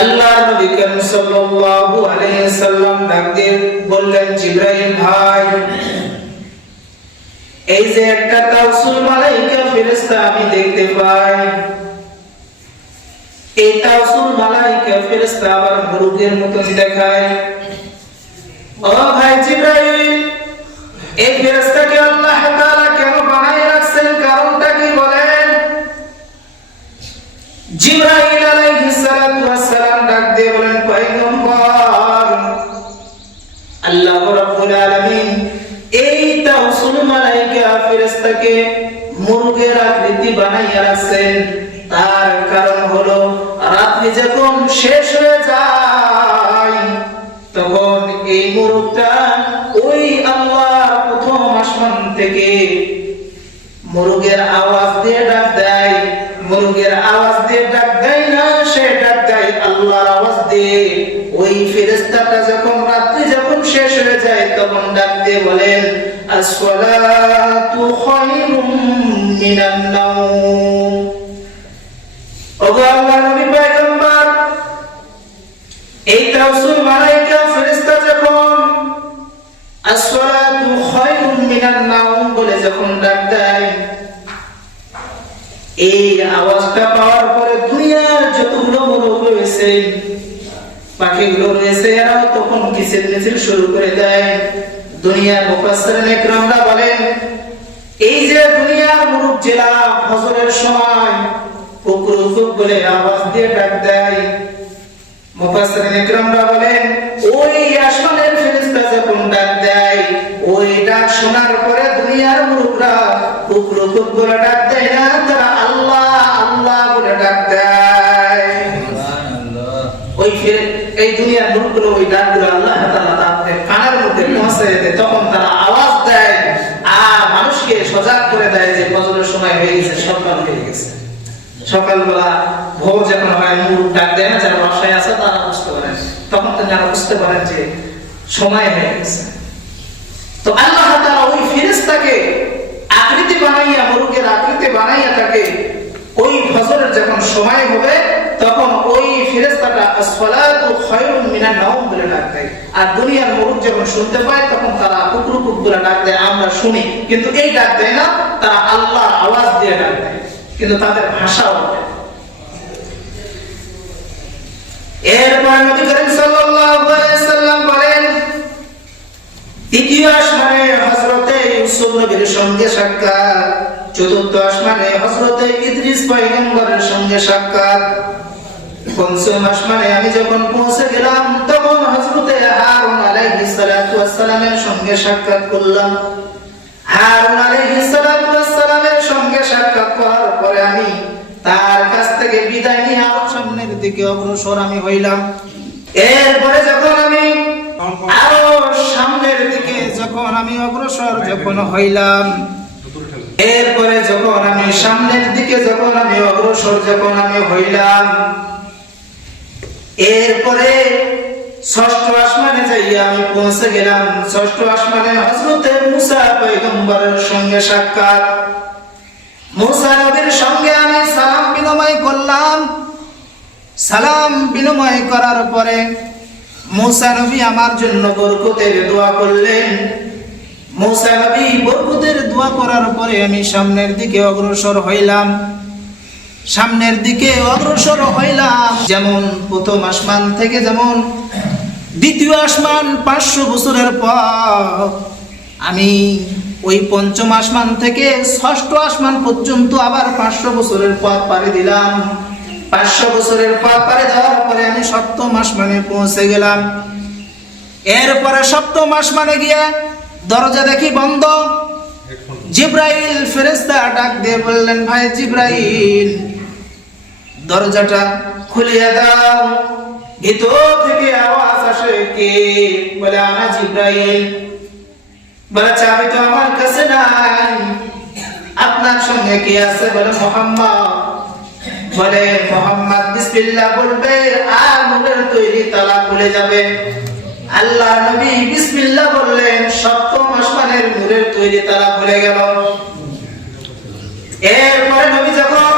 আল্লাহর নবী করিম সাল্লাল্লাহু আলাইহি ওয়াসাল্লাম ডাক দিয়ে বললেন, জিবরাইল ভাই, এই যে একটা তাওসুল মালাইকা ফেরেশতা আমি দেখতে পাই, এই তাওসুল মালাইকা ফেরেশতা আবার মুরুগের মতো দেখায়। ও ভাই জিবরাইল, এই ফেরেশতাকে আল্লাহ তাআলা কেন বানায় রাখছেন, কারণটা কি বলেন? জিবরাইল আলাইহিস সালাতু ওয়াস সালাম ডাক দিয়ে বলেন, পয়গম্বর, আল্লাহ রাব্বুল আলামিন এই তাওসুল মালাইকা ফেরেশতাকে মুরগের আকৃতি বানাইয়া রাখছেন। তার কারণ হলো রাত্রি যখন শেষ হয়ে যায় তখন এই মুরগটা ওই আল্লাহ প্রথম আসমান থেকে মুরগের আওয়াজ দিয়ে ডাক দেয়। মুরগের আওয়াজ দিয়ে ডাক দেয় না, সে ডাক দেয় আল্লাহর আওয়াজ দিয়ে। ওই ফেরেশতাটা যখন রাত্রি যখন শেষ হয়ে যায় তখন ডাক দিয়ে বলেন, আসসালাতু খায়রুম মিনান নাওম। ওগো আল্লাহর নবী পয়গম্বর, এই তাওসুল মালাইকা ফেরেশতা যখন আসসালাতু খায়রুম মিনান নাওম বলে যখন ডাক দেয়, এই আওয়াজটা পাওয়ার পরে দুনিয়ার যতগুলো মোরগ রয়েছে, পাখিগুলো রয়েছে, এরাও তখন কিচির মিচির শুরু করে দেয়। দুনিয়ার মুফাসসিরিন ইকরামরা বলেন, এই যে দুনিয়ার মোরগ জেলা ফজরের সময় কুকুরুকুক বলে আওয়াজ দিয়ে ডাক দেয়, মুফাসসিরিন ইকরামরা বলেন ওই আসমানের ফেরেশতা যখন ডাক দেয়, ওই ডাক শোনার পরে দুনিয়ার মোরগরা কুকুরুকুক বলে ডাক দেয় না, তারা আল্লাহ আল্লাহ বলে ডাক দেয়। ওই এই দুনিয়ার মোরগগুলো ওই ডাকগুলো আল্লাহ তাআলা তাদের কানের মধ্যে পৌঁছে দেয়, তখন তারা আওয়াজ দেয় আর মানুষকে সজাগ করে দেয় যে ফজরের সময় হয়ে গেছে, সকাল হয়ে গেছে। সকালবেলা ভোর যখন হয় মোরগ ডাক দেয় না, যারা বাসায় আছে তারা বুঝতে পারেন, তখন তারা বুঝতে পারেন যে সময় হয়ে গেছে। তো আল্লাহ তাআলা ওই ফেরেশতাকে আকৃতি বানাইয়া, মোরগের আকৃতি বানাইয়া তাকে ওই ফজরের যখন সময় হবে তখন ওই ফেরেশতাটা আসসালাতু খায়রুম মিনান নাওম বলে ডাক দেয়। আর দুনিয়ার মোরগ যখন শুনতে পায় তখন তারা কুকুরকুক বলে ডাক দেয়, আমরা শুনি, কিন্তু এই ডাক দেয় না, তারা আল্লাহর আওয়াজ দিয়ে ডাক দেয়, কিন্তু তাদের ভাষা ওঠে। এরপর নবী করিম সাল্লাল্লাহু আলাইহি ওয়াসাল্লাম বলেন, তৃতীয় আসমানে হযরতে ইউসুফ নবীর সঙ্গে সাক্ষাৎ, চতুর্থ আসমানে হযরতে ইদ্রিস পয়গম্বরের সঙ্গে সাক্ষাৎ, পঞ্চম আসমানে আমি যখন পৌঁছে গেলাম তখন হযরতে হারুন আলাইহিস সালাতু ওয়াস সালামের সঙ্গে সাক্ষাৎ করলাম। হারুন আলাইহিস সালাতু ওয়াস সালামের সঙ্গে সাক্ষাৎ করার পরে আমি তার কাছ থেকে বিদায় নিয়ে আরো সামনের দিকে অগ্রসর আমি হইলাম। এরপরে যখন আমি আরো সামনের দিকে যখন আমি অগ্রসর যখন হইলাম, এরপরে যখন আমি সামনের দিকে যখন আমি অগ্রসর যখন আমি হইলাম, এরপরে ষষ্ঠ আসমানে যাইয়া আমি পৌঁছে গেলাম। ষষ্ঠ আসমানে হযরতে মুসা পয়গম্বরের সঙ্গে সাক্ষাৎ। মুসা নবীর সঙ্গে আমি সালাম বিনিময় করলাম। সালাম বিনিময় করার পরে মুসা নবী আমার জন্য বরকতের দোয়া করলেন। মুসা নবী বরকতের দোয়া করার পরে আমি সামনের দিকে অগ্রসর হইলাম। সামনের দিকে অগ্রসর হইলাম, যেমন প্রথম আসমান থেকে যেমন দ্বিতীয় আসমান 500 বছরের পর, আমি ওই পঞ্চম আসমান থেকে ষষ্ঠ আসমান পর্যন্ত আবার 500 বছরের পথ পাড়ি দিলাম। 500 বছরের পথ পাড়ি দেওয়ার পরে আমি সপ্তম আসমানে পৌঁছে গেলাম। এরপরে সপ্তম আসমানে গিয়ে দরজা দেখি বন্ধ। জিবরাইল ফেরেশতা ডাক দিয়ে বললেন, ভাই জিবরাইল, দরজাটা খুলিয়ে দাও। ভিতর থেকে আওয়াজ আসে, কে? বলে আনা জিবরাইল। বলে চাবি তো আমার কাছে নাই, আপনার সঙ্গে কে আছে? বলে মুহাম্মদ। বলে মুহাম্মদ বিসমিল্লাহ বলবে আর নূরের তৈরি তালা খুলে যাবে। আল্লাহ নবী বিসমিল্লাহ বললেন, সপ্তম আসমানের নূরের তৈরি তালা খুলে গেল। এরপরে নবী যখন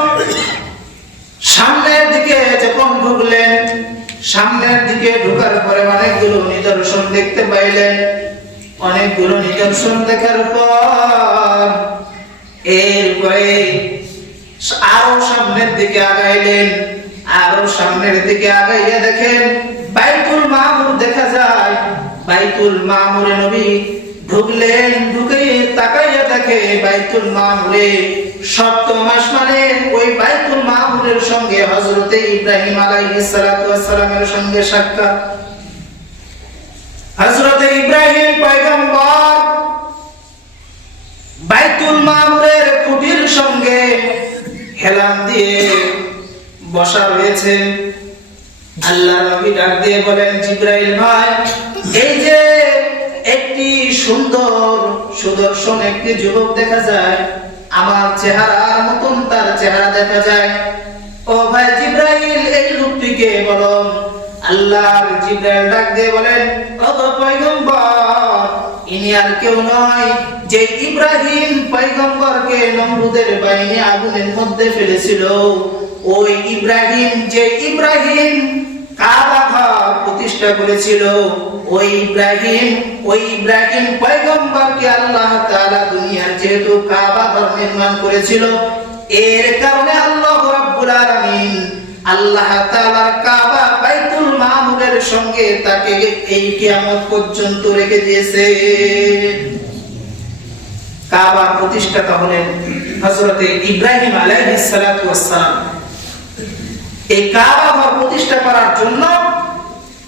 সামনের দিকে যখন ঢুকলেন, সামনের দিকে ঢোকার পরে অনেকগুলো নিদর্শন দেখতে পাইলেন। অনেকগুলো নিদর্শন দেখার পর এরপরে আরো সামনের দিকে আগাইলেন। আরো সামনের দিকে আগাইয়া দেখেন বাইতুল মামুর দেখা যায়। বাইতুল মামুরে নবী ঢুকলেন। ঢুকে তাকাইয়া দেখে বাইতুল মামুরে সপ্তম আসমানে ওই বাইতুল মামুরের সঙ্গে হযরতে ইব্রাহিম আলাইহিস সালাতু ওয়াস সালামের সঙ্গে সাক্ষাৎ। হযরতে ইব্রাহিম পয়গম্বর বাইতুল মামুরের খুঁটির সঙ্গে হেলান দিয়ে বসা রয়েছে। আল্লাহর নবী ডাক দিয়ে বলেন, জিবরাইল ভাই, এই যে একটি সুন্দর সুদর্শন একটি যুবক দেখা যায়, আমার চেহারার মতন তার চেহারা দেখা যায়। ও ভাই জিবরাইল, এই লোকটিকে বলো। আল্লাহর জিবরাইল ডাক দিয়ে বলেন, ও পয়গম্বর, ইনি আর কেউ নয় যে ইব্রাহিম পয়গম্বরকে নমরুদের বাহিনী আগুনের মধ্যে ফেলেছিল। ওই ইব্রাহিম, যে ইব্রাহিম কাবা ঘর প্রতিষ্ঠা করেছিল, ওই ইব্রাহিম পয়গম্বরকে আল্লাহ তাআলা দুনিয়ার যেহেতু কাবা ঘর নির্মাণ করেছিল, এর কারণে আল্লাহ রাব্বুল আলামিন আল্লাহ তাআলার কাবা বাইতুল মামুরের সঙ্গে তাকে এই কিয়ামত পর্যন্ত রেখে দিয়েছে। কাবা প্রতিষ্ঠাতা হলেন হযরতে ইব্রাহিম আলাইহিস সালাতু ওয়াস সালাম। এই কাবা ঘর প্রতিষ্ঠা করার জন্য,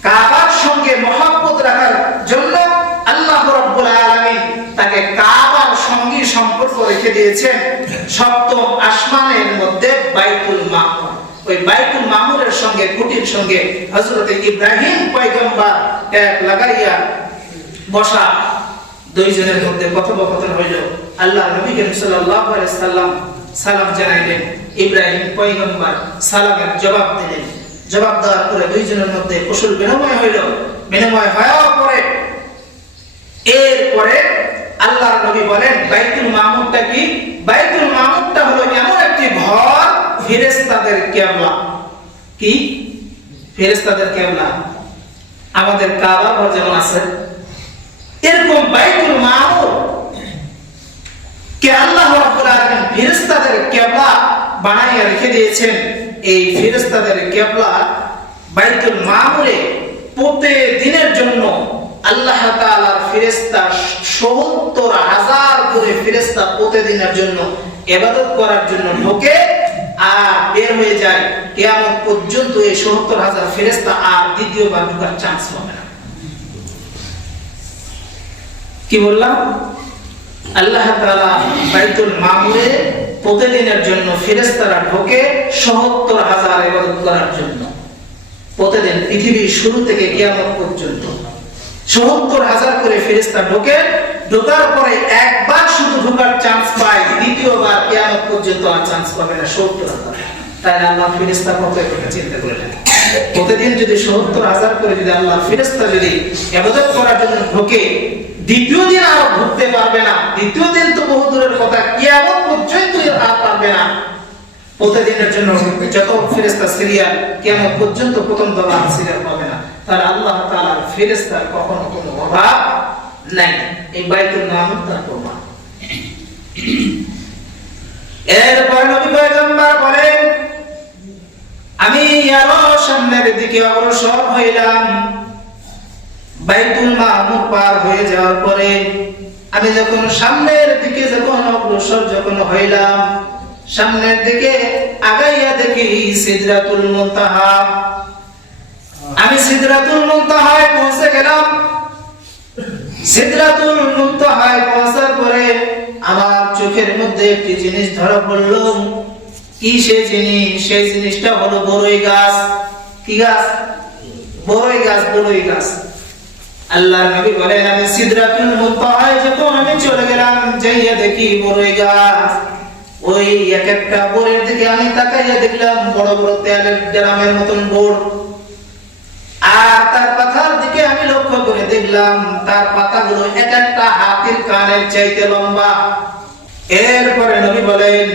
কাবার সঙ্গে মহব্বত রাখার জন্য আল্লাহ রাব্বুল আলামিন তাকে কাবার সঙ্গে সম্পর্ক রেখে দিয়েছেন সপ্তম আসমানের মধ্যে বাইতুল মামুর। ওই বাইতুল মামুরের সঙ্গে খুঁটির সঙ্গে হযরতে ইব্রাহিম পয়গম্বর এক লাগাইয়া বসা। দুইজনের মধ্যে কথোপকথন হইল। আল্লাহ নবী করিম সাল্লাল্লাহু আলাইহি সাল্লাম সালাম জানাইলেন। ইব্রাহিম পয়গম্বর সালামের জবাব দিলেন। জবাব দেওয়ার পরে দুইজনের মধ্যে কুশল বিনিময় হইল। বিনিময় হওয়ার পরে এরপরে আল্লাহর নবী বলেন, বাইতুল মামুরটা কি? বাইতুল মামুরটা হলো এমন একটি ঘর, ফেরেশতাদের কিবলা। কি? ফেরেশতাদের কিবলা। আমাদের কাবা ঘর যেমন আছে, এরকম বাইতুল মামুর কে আল্লাহ রাব্বুল আলামিন ফেরেশতাদের কিবলা বানাইয়া রেখে দিয়েছেন। এই ফেরেশতাদের কিবলা বাইতুল মামুরে প্রতিদিনের জন্য আল্লাহ তাআলার ফেরেশতা ৭০,০০০ করে ফেরেশতা প্রতিদিনের জন্য ইবাদত করার জন্য ঢোকে আর বের হয়ে যায়। কিয়ামত পর্যন্ত এই ৭০,০০০ ফেরেশতা আর দ্বিতীয়বার ঢোকার চান্স পাবে না। কি বললাম? আল্লাহ তাআলা বাইতুল মামুরে প্রতিদিনের জন্য ফেরেশতারা ঢোকে ৭০,০০০ ইবাদত করার জন্য। প্রতিদিন পৃথিবীর শুরু থেকে কিয়ামত পর্যন্ত ৭০,০০০ করে ফেরেশতা ঢোকে। ঢোকার পরে একবার শুধু ঢোকার চান্স পায়, দ্বিতীয়বার কিয়ামত পর্যন্ত আর চান্স পাবে না ৭০,০০০। তাই আল্লাহ ফেরেশতা কত একটা চিন্তা করে নেন। প্রতিদিন যদি ৭০,০০০ করে যদি আল্লাহ ফেরেশতা যদি ইবাদত করার জন্য ঢোকে, দ্বিতীয় দিন আর ঢুকতে পারবে না। দ্বিতীয় দিন তো বহু দূরের কথা, কিয়ামত পর্যন্ত আর পারবে না। প্রতিদিনের জন্য যত ফেরেশতা সিরিয়াল, কিয়ামত পর্যন্ত প্রথম দল আর সিরিয়াল পাবে না। তার আল্লাহ তাআলার ফেরেশতার কখনো কোনো অভাব নাই। এই বাইতুল মামুর তার প্রমাণ। এরপর নবী পয়গম্বর বলেন, আমি আরো সামনের দিকে অগ্রসর হইলাম। বাইতুল মামুর পার হয়ে যাওয়ার পরে আমি যখন সামনের দিকে অগ্রসর হইলাম, সামনের দিকে আগাইয়া দেখি সিদরাতুল মুনতাহা। আমি সিদরাতুল মুনতাহায় পৌঁছে গেলাম। সিদরাতুল মুনতাহায় পৌঁছার পরে আমার চোখের মধ্যে একটি জিনিস ধরা পড়ল। কি সেই জিনিস? সেই জিনিসটা হলো বড়ই গাছ। কি গাছ? বড়ই গাছ। বড়ই গাছ। আল্লাহর নবী বলেন, আমি সিদরাতুল মুনতাহায় যখন আমি চলে গেলাম, যাইয়া দেখি বড়ই গাছ। ওই এক একটা বড়ের দিকে আমি তাকাইয়া দেখলাম বড় বড় তেলের ড্রামের মতন বড়। আর তার পাতার দিকে আমি লক্ষ্য করে দেখলাম তার পাতাগুলো এক একটা হাতির কানের চাইতে লম্বা। এরপরে নবী বলেন,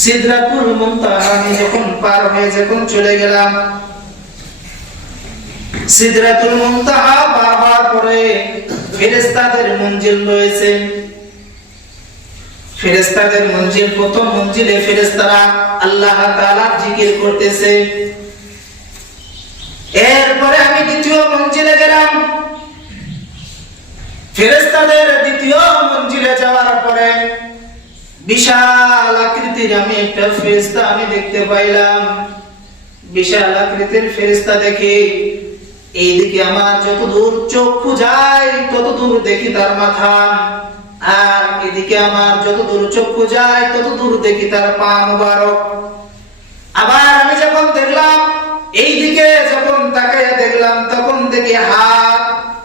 সিদরাতুল মুনতাহা আমি যখন পার হয়ে যখন চলে গেলাম, সিদরাতুল মুনতাহা পার হওয়ার পরে ফেরেশতাদের মঞ্জিল রয়েছে। ফেরেশতাদের মঞ্জিল, প্রথম মঞ্জিলে ফেরেশতারা আল্লাহ তাআলার জিকির করতেছে। এরপরে আমি দ্বিতীয় মঞ্জিলে গেলাম। ফেরেশতাদের দ্বিতীয় মঞ্জিলে যাওয়ার পরে বিশাল আকৃতির আমি একটা ফেরেশতা আমি দেখতে পাইলাম। বিশাল আকৃতির ফেরেশতা দেখি, এইদিকে আমার যতদূর চক্ষু যায় ততদূর দেখি তার মাথা, আর এদিকে আমার যতদূর চক্ষু যায় ততদূর দেখি তার পা মুবারক। আবার আমি যখন দেখলাম, এইদিকে যখন তাকাইয়া দেখলাম তখন দেখি হাত,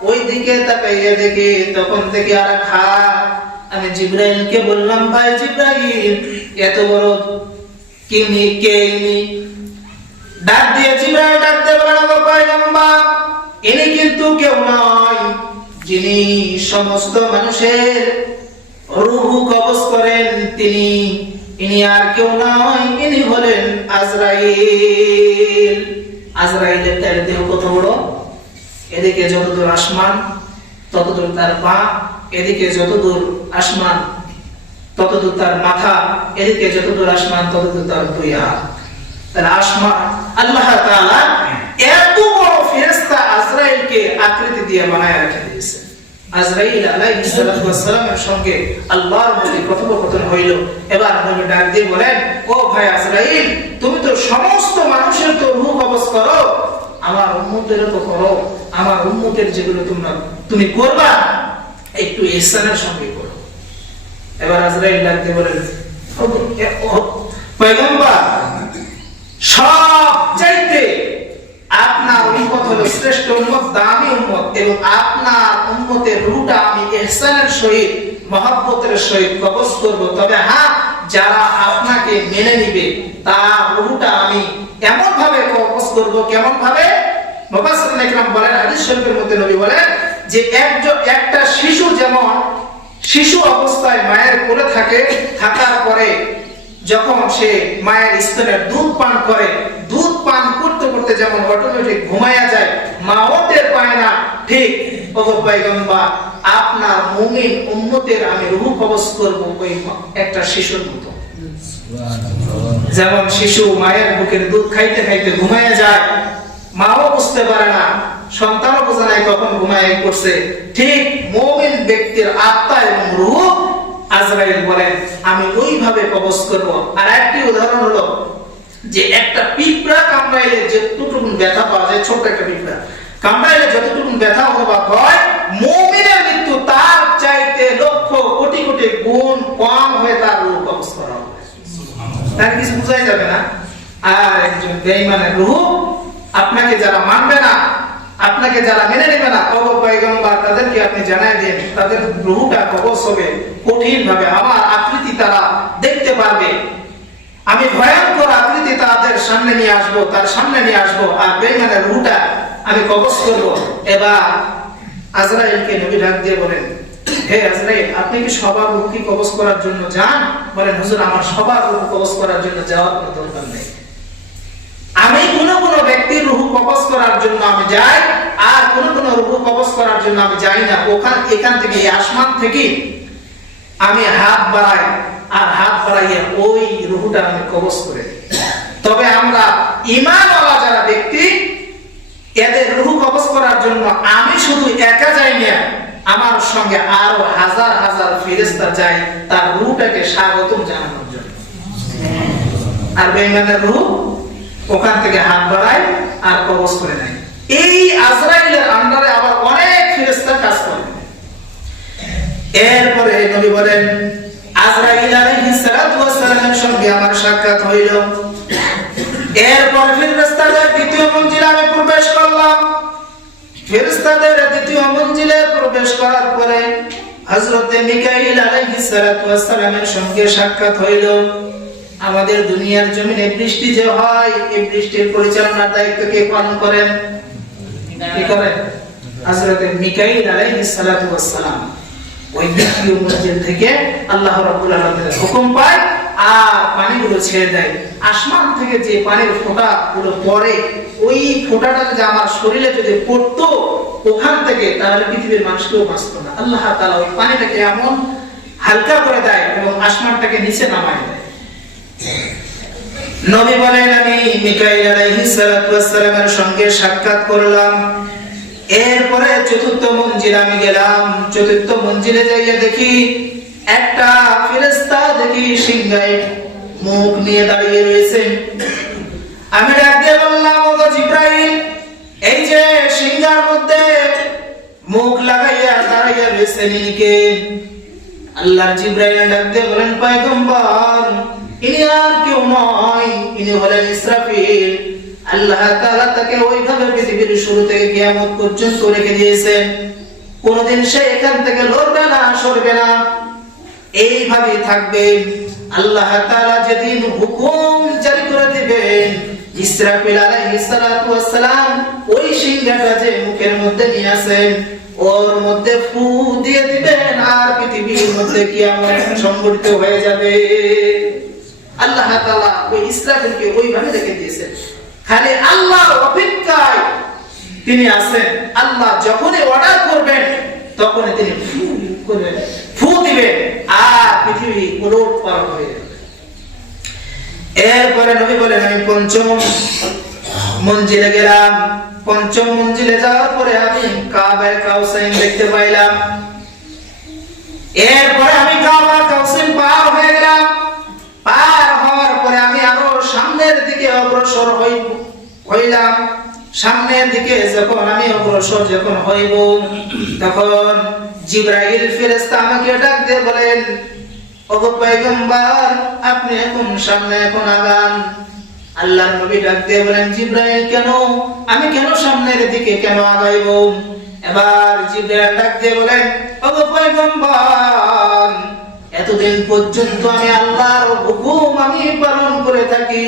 ওই দিকে তাকাইয়া দেখি তখন দেখি আর হাত। আমি জিবরাইলকে বললাম, ভাই জিবরাইল, এত বড় কে ইনি? ডাক দিয়ে জিবরাইল ডাক দিয়ে বললেন, ও পয়গম্বর, ইনি কিন্তু কেউ নয়, যিনি সমস্ত মানুষের রূহ কবজ করেন তিনি। ইনি আর কেউ নয়, ইনি হলেন আজরাইল। আজরাইলের তার দেহ কত বড়? এদিকে যতদূর আসমান ততদূর তার পা, এদিকে যতদূর আসমান ততদূর তার মাথা, এদিকে যতদূর আসমান ততদূর তার দুই হাত। তাহলে আসমান আল্লাহ তাআলা এত বড় ফেরেশতা আজরাইলকে আকৃতি দিয়ে বানায় রেখে দিয়েছেন। আজরাইল আলাইহিস সালাতু ওয়াস সালামের সঙ্গে আল্লাহর মধ্যে কথোপকথন হইল। এবার নবী ডাক দিয়ে বলেন, ও ভাই আজরাইল, তুমি তো সমস্ত মানুষের তো রূহ কবজ করো, আমার উম্মতেরও তো করো। আমার উম্মতের যেগুলো তুমি করবা একটু ইহসানের সঙ্গে করো। এবার আজরাইল ডাক দিয়ে বলেন, ও পয়গম্বর, সবচাইতে আপনার উম্মত হলো শ্রেষ্ঠ উম্মত, দামি উম্মত, এবং আপনার উম্মতের রূহটা আমি ইহসানের সহিত মহব্বতের সহিত কবজ করব। তবে হ্যাঁ, যারা আপনাকে মেনে নিবে তার রূহটা আমি এমন ভাবে কবজ করব। কেমন ভাবে? মুফাসসিরিন ইকরাম বলেন, হাদিস শরীফের মধ্যে নবী বলেন যে একটা শিশু যেমন শিশু অবস্থায় মায়ের কোলে থাকে, থাকার পরে যখন সে মায়ের স্তনের দুধ পান করে, দুধ পান করতে করতে যেমন অটোমেটিক ঘুমায়া যায়, মাও টের পায় না, ঠিক ও পয়গম্বর, আপনার মুমিন উম্মতের আমি রূহ কবজ করব ওই একটা শিশুর মতো। যেমন শিশু মায়ের বুকের দুধ খাইতে খাইতে ঘুমায়া যায়, মাও বুঝতে পারে না, সন্তানও বোঝে নাই কখন ঘুমায় করছে, ঠিক মুমিন ব্যক্তির আত্মা এবং রূহ আজরাইল বলেন আমি ওইভাবে কবজ করব। আর একটি উদাহরণ হলো যে একটা পিঁপড়া কামড়াইলে যতটুকু ব্যথা পাওয়া যায়, ছোট একটা পিঁপড়া কামড়াইলে যতটুকু ব্যথা অনুভব হয়, মুমিনের মৃত্যু তার চাইতে লক্ষ কোটি কোটি গুণ কম হয়ে তার রূহ কবজ করা হবে। তার কিছু বোঝাই যাবে না। আর একজন বেঈমানের রূহ, আপনাকে যারা মানবে না, আপনাকে যারা মেনে নেবে না, ও পয়গম্বর, তাদেরকে আপনি জানাই দেন তাদের রূহটা কবজ হবে কঠিন ভাবে। আমার আকৃতি তারা দেখতে পারবে, আমি ভয়ঙ্কর আকৃতি তাদের সামনে নিয়ে আসবো, তার সামনে নিয়ে আসবো, আর বেঈমানের রূহটা আমি কবজ করব। এবার আজরাইলকে নবী ডাক দিয়ে বলেন, হে আজরাইল, আপনি কি সবার রূহ কি কবজ করার জন্য যান? বলেন, হুজুর, আমার সবার রূহ কবজ করার জন্য যাওয়ার কোনো দরকার নেই। আমি কোন কোন ব্যক্তির রূহ কবজ করার জন্য আমি যাই, আর কোন কোন রূহ কবজ করার জন্য আমি যাই না। এখান থেকে, এই আসমান থেকে আমি হাত বাড়াই, আর হাত বাড়াইয়া ওই রূহটা আমি কবজ করে দিই। তবে আমরা ঈমানওয়ালা যারা ব্যক্তি, এদের রূহ কবজ করার জন্য আমি শুধু একা যাই না, আমার সঙ্গে আরো হাজার হাজার ফেরেশতা যায় তার রূহটাকে স্বাগতম জানানোর জন্য। আর বেঈমানের রূহ ওখান থেকে হাত বাড়ায় আর কবজ করে নেয়। এই আজরাইলের আন্ডারে আবার অনেক ফেরেশতা কাজ করে। এরপরে নবী বলেন, আজরাইল আলাইহিস সালাতু ওয়াস সালামের সঙ্গে আমার সাক্ষাৎ হইল। এরপর ফেরেশতাদের দ্বিতীয় মঞ্জিলে আমি প্রবেশ করলাম। ফেরেশতাদের দ্বিতীয় মঞ্জিলে প্রবেশ করার পরে হযরতে মিকাঈল আলাইহিস সালাতু ওয়াস সালামের সঙ্গে সাক্ষাৎ হইল। আমাদের দুনিয়ার জমিনে বৃষ্টি যে হয়, এই বৃষ্টির পরিচালনার দায়িত্ব কে পালন করেন? কি করেন? হযরত মিকাঈল আলাইহিস সালাতু ওয়াস সালাম। ওই দ্বিতীয় মঞ্জিল থেকে আল্লাহ রাব্বুল আলামিনের হুকুম পায় আর পানিগুলো ছেড়ে দেয়। আসমান থেকে যে পানির ফোঁটাগুলো পড়ে, ওই ফোঁটাটা যদি আমার শরীরে যদি পড়তো ওখান থেকে, তাহলে পৃথিবীর মানুষ কেউ বাঁচত না। আল্লাহ তাআলা ওই পানিটাকে এমন হালকা করে দেয় এবং আসমানটাকে নিচে নামায় দেয়। নবী বলেন, আমি মিকাইল আলাইহিস সালাতু ওয়াস সালামের সঙ্গে সাক্ষাৎ করলাম। এরপরে চতুর্থ মঞ্জিলে আমি গেলাম। চতুর্থ মঞ্জিলে যাইয়া দেখি একটা ফেরেশতা দেখি সিংহায় মুখ নিয়ে দাঁড়িয়ে রয়েছে। আমি ডাক দিয়ে বললাম, ওগো জিবরাইল, এই যে সিংহার মধ্যে মুখ লাগাইয়া দাঁড়াইয়া রয়েছে ইনি কে? আল্লাহর জিবরাইল ডাক দিয়ে বলেন, পয়গম্বর, ইনি আর কেউ নয়, ইনি হলেন ইসরাফিল। আল্লাহ তাআলা তাকে ওইভাবে পৃথিবীর শুরু থেকে কিয়ামত পর্যন্ত রেখে দিয়েছেন, কোনদিন সে এখান থেকে লড়বে না, সরবে না, এইভাবে থাকবে। আল্লাহ তাআলা যেদিন হুকুম জারি করে দিবেন, ইসরাফিল আলাইহিস সালাতু ওয়াস সালাম ওই সিংহাটা যে মুখের মধ্যে নিয়ে আসেন ওর মধ্যে ফু দিয়ে দিবেন, আর পৃথিবীর মধ্যে কিয়ামত সংঘটিত হয়ে যাবে। আল্লাহ তাআলা ওই ইসরাফিলকে ওইভাবে রেখে দিয়েছেন, খালি আল্লাহর অপেক্ষায় তিনি আছেন। আল্লাহ যখনই অর্ডার করবেন তখনই তিনি ফু দিবেন, আর পৃথিবী উলটপালট হয়ে যাবে। এরপরে নবী বলেন, আমি পঞ্চম মঞ্জিলে গেলাম। পঞ্চম মঞ্জিলে যাওয়ার পরে আমি কাবা কাউসাইন দেখতে পাইলাম। এরপরে আমি কাবা কাউসাইন পার হয়ে গেলাম। পার হওয়ার পরে আমি আরো সামনের দিকে অগ্রসর হইলাম। সামনের দিকে যখন আমি অগ্রসর যখন হইব, তখন জিবরাইল ফেরেশতা আমাকে ডাক দিয়ে বলেন, ওগো পয়গম্বর, আপনি এখন সামনে এখন আগান। আল্লাহর নবী ডাক দিয়ে বলেন, জিবরাইল, কেন? আমি কেন সামনের দিকে কেন আগাইব? এবার জিবরাইল ডাক দিয়ে বলেন, ওগো পয়গম্বর, এতদিন পর্যন্ত আমি আল্লাহর হুকুম আমি পালন করে থাকি।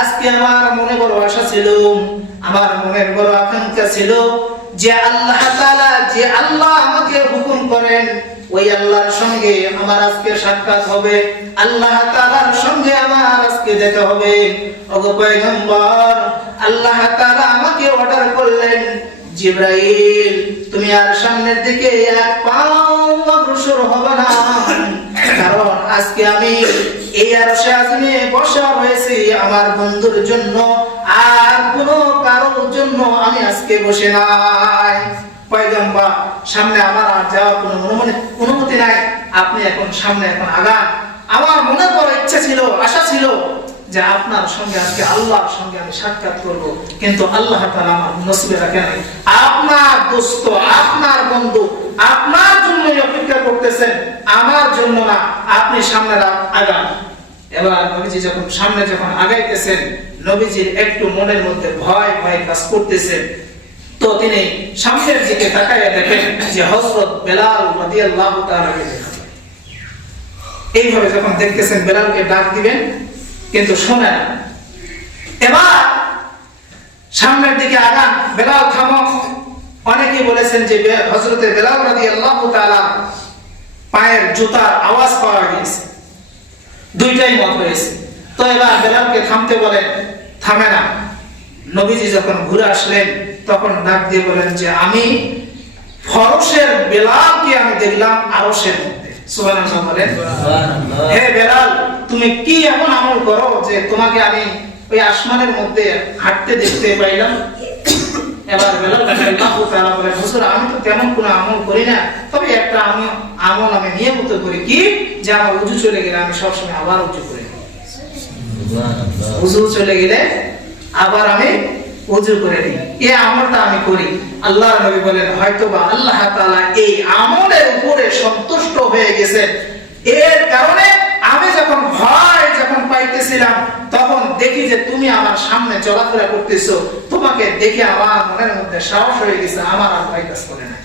আজকে আমার মনে বড় আশা ছিল, আমার মনের বড় আকাঙ্ক্ষা ছিল যে আল্লাহ তাআলা, যে আল্লাহ আমাকে হুকুম করেন, ওই আল্লাহর সঙ্গে আমার আজকে সাক্ষাৎ হবে, আল্লাহ তাআলার সঙ্গে আমার আজকে দেখা হবে। ওগো পয়গম্বর, আল্লাহ তাআলা আমাকে অর্ডার করলেন, জিবরাইল, তুমি আর সামনের দিকে এক পাও অগ্রসর হবে না, কারণ আজকে আমি এই আরশে আযমে বসা হয়েছি আমার বন্ধুর জন্য, আর কোনো কারোর জন্য আমি আজকে বসে নাই। পয়গম্বর, সামনে আমার আর যাওয়ার কোনো অনুমতি নাই, আপনি এখন সামনে এখন আগান। আমার মনে বড় ইচ্ছা ছিল, আশা ছিল যে আপনার সঙ্গে আজকে আল্লাহর সঙ্গে আমি সাক্ষাৎ করব, কিন্তু আল্লাহ তাআলা আমার নসিবে রাখে নাই। আপনার দোস্ত, আপনার বন্ধু আপনার জন্যই অপেক্ষা করতেছেন, আমার জন্য না, আপনি সামনে আগান। এবার নবীজি যখন সামনে যখন আগাইতেছেন, নবীজির একটু মনের মধ্যে ভয় ভয় কাজ করতেছে। তো তিনি সামনের দিকে তাকাইয়া দেখেন যে হযরত বেলাল রাদিয়াল্লাহু তাআলা কে দেখা যায়। এইভাবে যখন দেখতেছেন বেলালকে ডাক দিবেন, কিন্তু শোনেন না। এবার সামনের দিকে আগান, বেলাল থামো। অনেকেই বলেছেন যে হযরত বেলাল রাদিয়াল্লাহু তাআলা পায়ের জুতার আওয়াজ পাওয়া গেছে, দুইটাই মত হয়েছে। তো এবার বেলালকে থামতে বলেন, থামে না। নবীজি যখন ঘুরে আসলেন তখন ডাক দিয়ে বলেন যে আমি ফরশের বেলালকে আমি দেখলাম আরশের মধ্যে। সুবহানাল্লাহ বলেন। হে বেলাল, তুমি কি এমন আমল করো যে তোমাকে আমি ওই আসমানের মধ্যে হাঁটতে দেখতে পাইলাম? এবার বেলাল রাদিয়াল্লাহু তাআলা বলেন, হুজুর, আমি তো তেমন কোনো আমল করি না, তবে একটা আমল আমি নিয়মিত করি, কি যে আমার ওযু চলে গেলে আমি সবসময় আবার ওযু করি। ওযু চলে গেলে আবার আমি ওযু করে নিই, এই আমলটা আমি করি। আল্লাহর নবী বলেন, হয়তোবা আল্লাহ তাআলা এই আমলের উপরে সন্তুষ্ট হয়ে গেছেন, এর কারণে আমি যখন ভয় যখন পাইতেছিলাম তখন দেখি যে তুমি আমার সামনে চলাফেরা করতেছো, তোমাকে দেখে আমার মনের মধ্যে সাহস হয়ে গেছে, আমার আর ভয় কাজ করে না।